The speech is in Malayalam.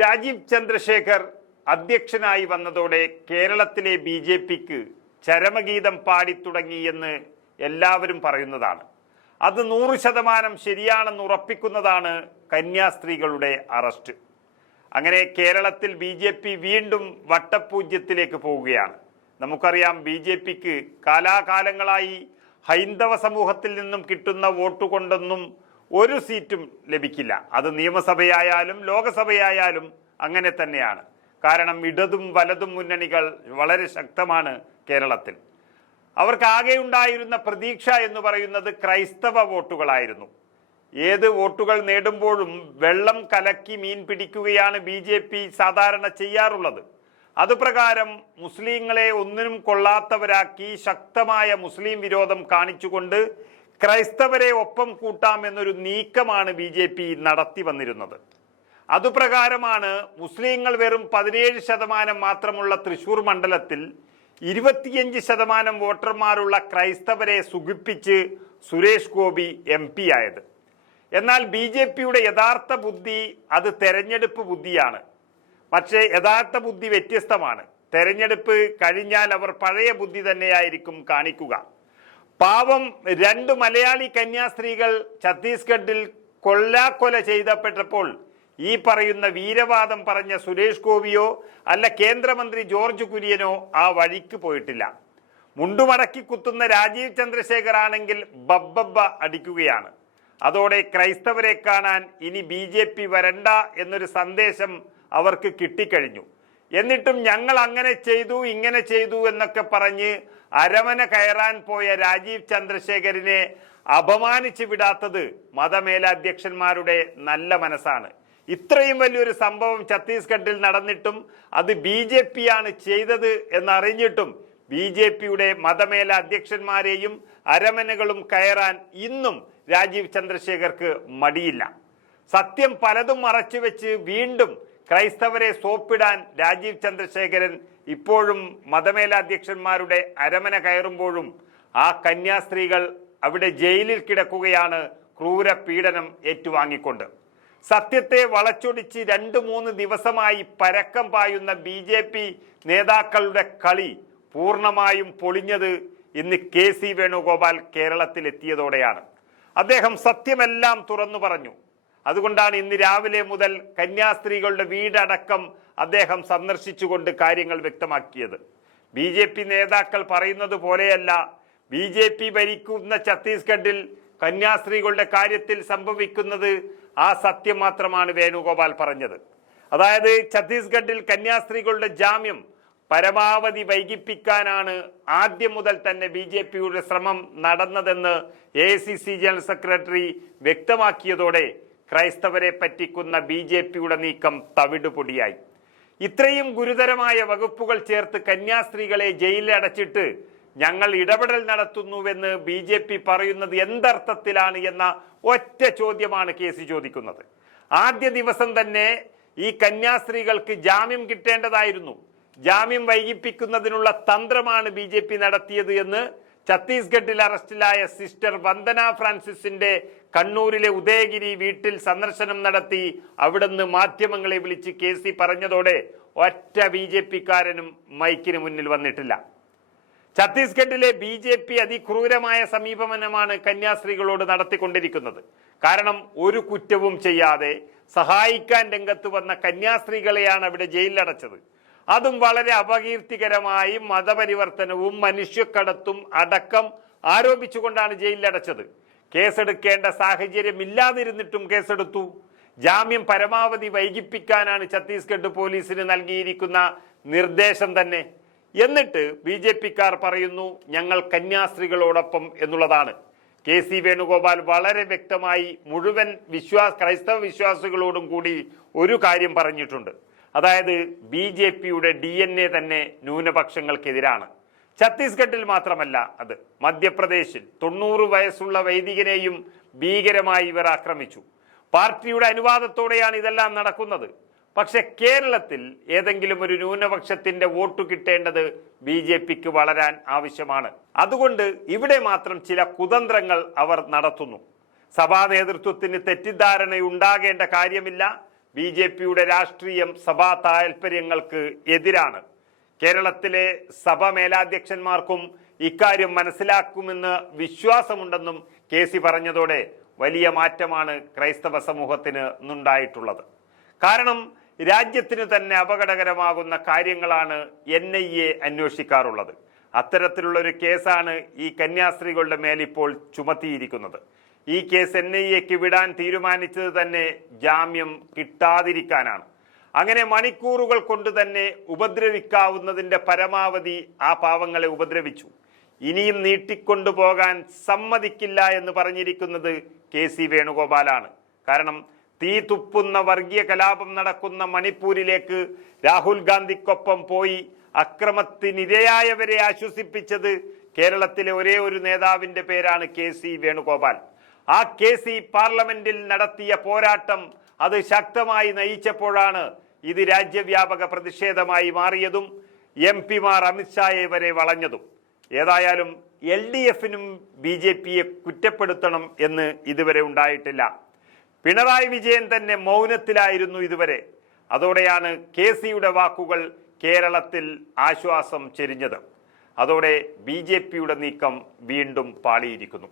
രാജീവ് ചന്ദ്രശേഖർ അധ്യക്ഷനായി വന്നതോടെ കേരളത്തിലെ BJPക്ക് ചരമഗീതം പാടിത്തുടങ്ങി എന്ന് എല്ലാവരും പറയുന്നതാണ്. അത് 100% ശരിയാണെന്ന് ഉറപ്പിക്കുന്നതാണ് കന്യാസ്ത്രീകളുടെ അറസ്റ്റ്. അങ്ങനെ കേരളത്തിൽ BJP വീണ്ടും വട്ടപൂജ്യത്തിലേക്ക് പോവുകയാണ്. നമുക്കറിയാം, BJPക്ക് കാലാകാലങ്ങളായി ഹൈന്ദവ സമൂഹത്തിൽ നിന്നും കിട്ടുന്ന വോട്ട് കൊണ്ടൊന്നും ഒരു സീറ്റും ലഭിക്കില്ല. അത് നിയമസഭയായാലും ലോകസഭയായാലും അങ്ങനെ തന്നെയാണ്. കാരണം ഇടതും വലതും മുന്നണികൾ വളരെ ശക്തമാണ് കേരളത്തിൽ. അവർക്കാകെ ഉണ്ടായിരുന്ന പ്രതീക്ഷ എന്ന് പറയുന്നത് ക്രൈസ്തവ വോട്ടുകളായിരുന്നു. ഏത് വോട്ടുകൾ നേടുമ്പോഴും വെള്ളം കലക്കി മീൻ പിടിക്കുകയാണ് BJP സാധാരണ ചെയ്യാറുള്ളത്. അതുപ്രകാരം മുസ്ലിങ്ങളെ ഒന്നിനും കൊള്ളാത്തവരാക്കി ശക്തമായ മുസ്ലിം വിരോധം കാണിച്ചുകൊണ്ട് ക്രൈസ്തവരെ ഒപ്പം കൂട്ടാമെന്നൊരു നീക്കമാണ് BJP നടത്തി വന്നിരുന്നത്. അതുപ്രകാരമാണ് മുസ്ലിങ്ങൾ വെറും 17% മാത്രമുള്ള തൃശൂർ മണ്ഡലത്തിൽ 25% വോട്ടർമാരുള്ള ക്രൈസ്തവരെ സുഖിപ്പിച്ച് സുരേഷ് ഗോപി MP ആയത്. എന്നാൽ BJPയുടെ യഥാർത്ഥ ബുദ്ധി അത് തെരഞ്ഞെടുപ്പ് ബുദ്ധിയാണ്. പക്ഷേ യഥാർത്ഥ ബുദ്ധി വ്യത്യസ്തമാണ്. തെരഞ്ഞെടുപ്പ് കഴിഞ്ഞാൽ അവർ പഴയ ബുദ്ധി തന്നെയായിരിക്കും കാണിക്കുക. പാവം 2 മലയാളി കന്യാസ്ത്രീകൾ ഛത്തീസ്ഗഡിൽ കൊല്ലാക്കൊല ചെയ്തപ്പെട്ടപ്പോൾ ഈ പറയുന്ന വീരവാദം പറഞ്ഞ സുരേഷ് ഗോപിയോ അല്ല കേന്ദ്രമന്ത്രി ജോർജ് കുര്യനോ ആ വഴിക്ക് പോയിട്ടില്ല. മുണ്ടുമടക്കി കുത്തുന്ന രാജീവ് ചന്ദ്രശേഖർ ആണെങ്കിൽ ബബ്ബബ്ബ അടിക്കുകയാണ്. അതോടെ ക്രൈസ്തവരെ കാണാൻ ഇനി BJP വരണ്ട എന്നൊരു സന്ദേശം അവർക്ക് കിട്ടിക്കഴിഞ്ഞു. എന്നിട്ടും ഞങ്ങൾ അങ്ങനെ ചെയ്തു ഇങ്ങനെ ചെയ്തു എന്നൊക്കെ പറഞ്ഞ് അരമന കയറാൻ പോയ രാജീവ് ചന്ദ്രശേഖരനെ അപമാനിച്ചു വിടാത്തത് മതമേലധ്യക്ഷന്മാരുടെ നല്ല മനസ്സാണ്. ഇത്രയും വലിയൊരു സംഭവം ഛത്തീസ്ഗഡിൽ നടന്നിട്ടും അത് BJP ആണ് ചെയ്തത് എന്നറിഞ്ഞിട്ടും BJPയുടെ മതമേലധ്യക്ഷന്മാരെയും അരമനകളും കയറാൻ ഇന്നും രാജീവ് ചന്ദ്രശേഖർക്ക് മടിയില്ല. സത്യം പലതും മറച്ചുവെച്ച് വീണ്ടും ക്രൈസ്തവരെ സോപ്പിടാൻ രാജീവ് ചന്ദ്രശേഖരൻ ഇപ്പോഴും മതമേലധ്യക്ഷന്മാരുടെ അരമന കയറുമ്പോഴും ആ കന്യാസ്ത്രീകൾ അവിടെ ജയിലിൽ കിടക്കുകയാണ് ക്രൂര പീഡനം ഏറ്റുവാങ്ങിക്കൊണ്ട്. സത്യത്തെ വളച്ചൊടിച്ച് 2-3 ദിവസമായി പരക്കം പായുന്ന BJP നേതാക്കളുടെ കളി പൂർണ്ണമായും പൊളിഞ്ഞത് ഇന്ന് KC വേണുഗോപാൽ കേരളത്തിലെത്തിയതോടെയാണ്. അദ്ദേഹം സത്യമെല്ലാം തുറന്നു പറഞ്ഞു. അതുകൊണ്ടാണ് ഇന്ന് രാവിലെ മുതൽ കന്യാസ്ത്രീകളുടെ വീടടക്കം അദ്ദേഹം സന്ദർശിച്ചുകൊണ്ട് കാര്യങ്ങൾ വ്യക്തമാക്കിയത്. BJP നേതാക്കൾ പറയുന്നത് പോലെയല്ല BJP ഭരിക്കുന്ന ഛത്തീസ്ഗഡിൽ കന്യാസ്ത്രീകളുടെ കാര്യത്തിൽ സംഭവിക്കുന്നത്. ആ സത്യം മാത്രമാണ് വേണുഗോപാൽ പറഞ്ഞത്. അതായത് ഛത്തീസ്ഗഡിൽ കന്യാസ്ത്രീകളുടെ ജാമ്യം പരമാവധി വൈകിപ്പിക്കാനാണ് ആദ്യം മുതൽ തന്നെ BJPയുടെ ശ്രമം നടന്നതെന്ന് AICC ജനറൽ സെക്രട്ടറി വ്യക്തമാക്കിയതോടെ ക്രൈസ്തവരെ പറ്റിക്കുന്ന BJPയുടെ നീക്കം തവിടുപൊടിയായി. ഇത്രയും ഗുരുതരമായ വകുപ്പുകൾ ചേർത്ത് കന്യാസ്ത്രീകളെ ജയിലിലടച്ചിട്ട് ഞങ്ങൾ ഇടപെടൽ നടത്തുന്നുവെന്ന് BJP പറയുന്നത് എന്തർത്ഥത്തിലാണ് എന്ന ഒറ്റ ചോദ്യമാണ് KC ചോദിക്കുന്നത്. ആദ്യ ദിവസം തന്നെ ഈ കന്യാസ്ത്രീകൾക്ക് ജാമ്യം കിട്ടേണ്ടതായിരുന്നു. ജാമ്യം വൈകിപ്പിക്കുന്നതിനുള്ള തന്ത്രമാണ് BJP നടത്തിയത് എന്ന് ഛത്തീസ്ഗഡിൽ അറസ്റ്റിലായ സിസ്റ്റർ വന്ദന ഫ്രാൻസിസിന്റെ കണ്ണൂരിലെ ഉദയഗിരി വീട്ടിൽ സന്ദർശനം നടത്തി അവിടുന്ന് മാധ്യമങ്ങളെ വിളിച്ച് KC പറഞ്ഞതോടെ ഒറ്റ BJPക്കാരനും മൈക്കിന് മുന്നിൽ വന്നിട്ടില്ല. ഛത്തീസ്ഗഡിലെ BJP അതിക്രൂരമായ സമീപനമാണ് കന്യാസ്ത്രീകളോട് നടത്തിക്കൊണ്ടിരിക്കുന്നത്. കാരണം ഒരു കുറ്റവും ചെയ്യാതെ സഹായിക്കാൻ രംഗത്ത് വന്ന കന്യാസ്ത്രീകളെയാണ് അവിടെ ജയിലിലടച്ചത്. അതും വളരെ അപകീർത്തികരമായി മതപരിവർത്തനവും മനുഷ്യക്കടത്തും അടക്കം ആരോപിച്ചുകൊണ്ടാണ് ജയിലിലടച്ചത്. കേസെടുക്കേണ്ട സാഹചര്യം ഇല്ലാതിരുന്നിട്ടും കേസെടുത്തു. ജാമ്യം പരമാവധി വൈകിപ്പിക്കാനാണ് ഛത്തീസ്ഗഡ് പോലീസിന് നൽകിയിരിക്കുന്ന നിർദ്ദേശം തന്നെ. എന്നിട്ട് BJPക്കാർ പറയുന്നു ഞങ്ങൾ കന്യാസ്ത്രീകളോടൊപ്പം എന്നുള്ളതാണ്. KC വേണുഗോപാൽ വളരെ വ്യക്തമായി മുഴുവൻ ക്രൈസ്തവ വിശ്വാസികളോടും കൂടി ഒരു കാര്യം പറഞ്ഞിട്ടുണ്ട്. അതായത് BJPയുടെ DNA തന്നെ ന്യൂനപക്ഷങ്ങൾക്കെതിരാണ്. ഛത്തീസ്ഗഡിൽ മാത്രമല്ല, അത് മധ്യപ്രദേശിൽ 90 വയസ്സുള്ള വൈദികനെയും ഭീകരമായി ഇവർ ആക്രമിച്ചു. പാർട്ടിയുടെ അനുവാദത്തോടെയാണ് ഇതെല്ലാം നടക്കുന്നത്. പക്ഷെ കേരളത്തിൽ ഏതെങ്കിലും ഒരു ന്യൂനപക്ഷത്തിന്റെ വോട്ട് കിട്ടേണ്ടത് BJPക്ക് വളരാൻ ആവശ്യമാണ്. അതുകൊണ്ട് ഇവിടെ മാത്രം ചില കുതന്ത്രങ്ങൾ അവർ നടത്തുന്നു. സഭാ നേതൃത്വത്തിന് തെറ്റിദ്ധാരണ ഉണ്ടാകേണ്ട കാര്യമില്ല. BJPയുടെ രാഷ്ട്രീയം സഭാ താൽപര്യങ്ങൾക്ക് എതിരാണ്. കേരളത്തിലെ സഭ മേലാധ്യക്ഷന്മാർക്കും ഇക്കാര്യം മനസ്സിലാക്കുമെന്ന് വിശ്വാസമുണ്ടെന്നും KC പറഞ്ഞതോടെ വലിയ മാറ്റമാണ് ക്രൈസ്തവ സമൂഹത്തിന് ഉണ്ടായിട്ടുള്ളത്. കാരണം രാജ്യത്തിന് തന്നെ അപകടകരമാകുന്ന കാര്യങ്ങളാണ് NIA അന്വേഷിക്കാറുള്ളത്. അത്തരത്തിലുള്ള ഒരു കേസാണ് ഈ കന്യാസ്ത്രീകളുടെ മേലിപ്പോൾ ചുമത്തിയിരിക്കുന്നത്. ഈ കേസ് NIAക്ക് വിടാൻ തീരുമാനിച്ചത് തന്നെ ജാമ്യം കിട്ടാതിരിക്കാനാണ്. അങ്ങനെ മണിക്കൂറുകൾ കൊണ്ട് തന്നെ ഉപദ്രവിക്കാവുന്നതിൻ്റെ പരമാവധി ആ പാവങ്ങളെ ഉപദ്രവിച്ചു. ഇനിയും നീട്ടിക്കൊണ്ടുപോകാൻ സമ്മതിക്കില്ല എന്ന് പറഞ്ഞിരിക്കുന്നത് KC വേണുഗോപാലാണ്. കാരണം തീ തുപ്പുന്ന വർഗീയ കലാപം നടക്കുന്ന മണിപ്പൂരിലേക്ക് രാഹുൽ ഗാന്ധിക്കൊപ്പം പോയി അക്രമത്തിനിരയായവരെ ആശ്വസിപ്പിച്ചത് കേരളത്തിലെ ഒരേ ഒരു നേതാവിന്റെ പേരാണ് KC വേണുഗോപാൽ. ആ KC പാർലമെന്റിൽ നടത്തിയ പോരാട്ടം അത് ശക്തമായി നയിച്ചപ്പോഴാണ് ഇത് രാജ്യവ്യാപക പ്രതിഷേധമായി മാറിയതും MP-മാർ അമിത്ഷായെ വരെ വളഞ്ഞതും. ഏതായാലും LDFനും BJPയെ കുറ്റപ്പെടുത്തണം എന്ന് ഇതുവരെ ഉണ്ടായിട്ടില്ല. പിണറായി വിജയൻ തന്നെ മൗനത്തിലായിരുന്നു ഇതുവരെ. അതോടെയാണ് KCയുടെ വാക്കുകൾ കേരളത്തിൽ ആശ്വാസം ചെരിഞ്ഞത്. അതോടെ BJPയുടെ നീക്കം വീണ്ടും പാളിയിരിക്കുന്നു.